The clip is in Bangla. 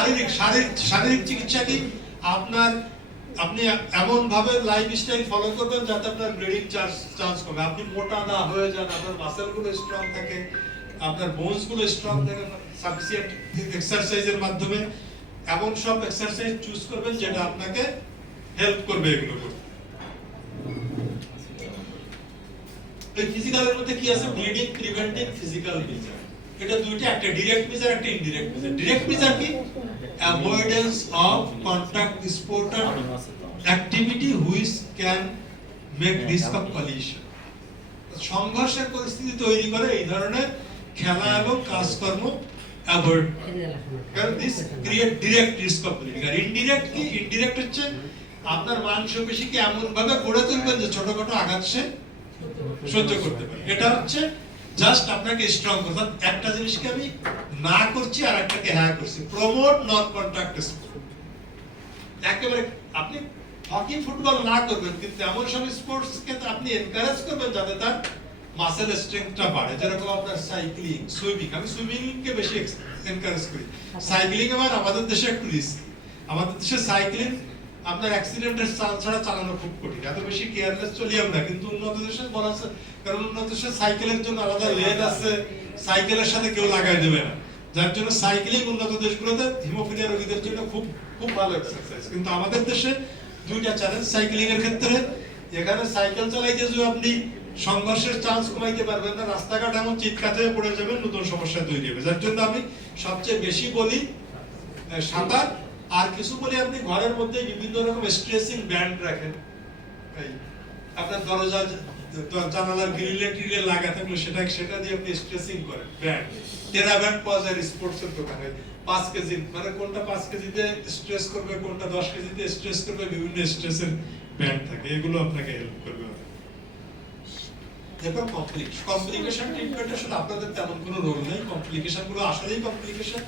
শারীরিক চিকিৎসা কি আপনার আপনি এমন ভাবে লাইফস্টাইল ফলো করবেন যাতে আপনার ব্লিডিং চান্স কমে, আপনি মোটা না হয়ে যান, আপনার মাসেল গুলো স্ট্রং থাকে, আপনার বোনস গুলো স্ট্রং থাকে সাফিসিয়েন্ট এক্সারসাইজের মাধ্যমে। এমন সব এক্সারসাইজ চুজ করবেন যেটা আপনাকে হেল্প করবে এগুলো করতে। এই ফিজিক্যালের মধ্যে কি আছে? Bleeding preventing physical measure. এটা দুইটা, একটা ডাইরেক্ট মেজার, একটা ইনডাইরেক্ট মেজার। ডাইরেক্ট মেজার কি? Avoidance of contact sport activity which can make risk of collision. সংঘর্ষের পরিস্থিতি তৈরি করে এই ধরনের খেলা এবং কাজকর্ম অ্যাভয়েড, কারণ this create direct risk of bleeding. আর ইনডাইরেক্ট কি? ইনডাইরেক্ট হচ্ছে আপনার মাংসপেশিকে এমন ভাবে গড়ে তুলবেন যে ছোটখাটো আঘাত সে সহ্য করতে পারে। এটা হচ্ছে জাস্ট আপনাকে স্ট্রং করতে। একটা জিনিসকে আমি না করছি আর একটাকে হ্যাঁ করছি। Promote non contact sport. একেবারে আপনি হকি ফুটবল না করবেন, কিন্তু এমন সব স্পোর্টস কে আপনি এনকারেজ করবেন যাতে তার মাসেল স্ট্রেংথটা বাড়ে। যেরকম আপনার সাইক্লিং, সুইমিং। আমি সুইমিং কে বেশি এনকারেজ করি। সাইক্লিং আবার আমাদের দেশে একটু রিস্কি। আমাদের দেশে সাইক্লিং আপনার অ্যাক্সিডেন্টের চান্স ছাড়া চালানো খুব কঠিন। এত বেশি কেয়ারলেস চলি আমরা, কিন্তু উন্নত দেশে বলা আছে, কারণ উন্নত দেশে সাইকেলের জন্য আলাদা লেন আছে, সাইকেলের সাথে কেউ লাগাই দেবে না, যার জন্য সাইক্লিং উন্নত দেশগুলোতে হিমোফিলিয়া রোগীদের জন্য খুব খুব ভালো এক্সারসাইজ। কিন্তু আমাদের দেশে দুইটা চ্যালেঞ্জ সাইক্লিং এর ক্ষেত্রে। এখানে সাইকেল চালাইতে যে আপনি সংঘর্ষের চান্স কমাইতে পারবেন না, রাস্তাঘাট এমন চিৎকার হয়ে পড়ে যাবেন, নতুন সমস্যা তৈরি হবে। যার জন্য আমি সবচেয়ে বেশি বলি সাঁতার। আর কিছু বলি আপনি ঘরের মধ্যে বিভিন্ন রকম স্ট্রেসিং ব্যান্ড রাখেন। আপনার দরজা জানালার গ্রিলে টিলে লাগা থাকলে সেটা দিয়ে আপনি স্ট্রেসিং করেন। ব্যান্ড, টেরা ব্যান্ড পাওয়া যায় স্পোর্টস এর দোকানে। 5 কেজি, মানে কোনটা 5 কেজিতে স্ট্রেস করবে, কোনটা 10 কেজিতে স্ট্রেস করবে, বিভিন্ন স্ট্রেসের ব্যান্ড থাকে, এগুলো আপনাকে হেল্প করবে। এরপর কমপ্লিকেশন ট্রিটমেন্ট আসলে আপনাদের তেমন কোনো রোল নেই। কমপ্লিকেশন গুলো আসলেই কমপ্লিকেশন।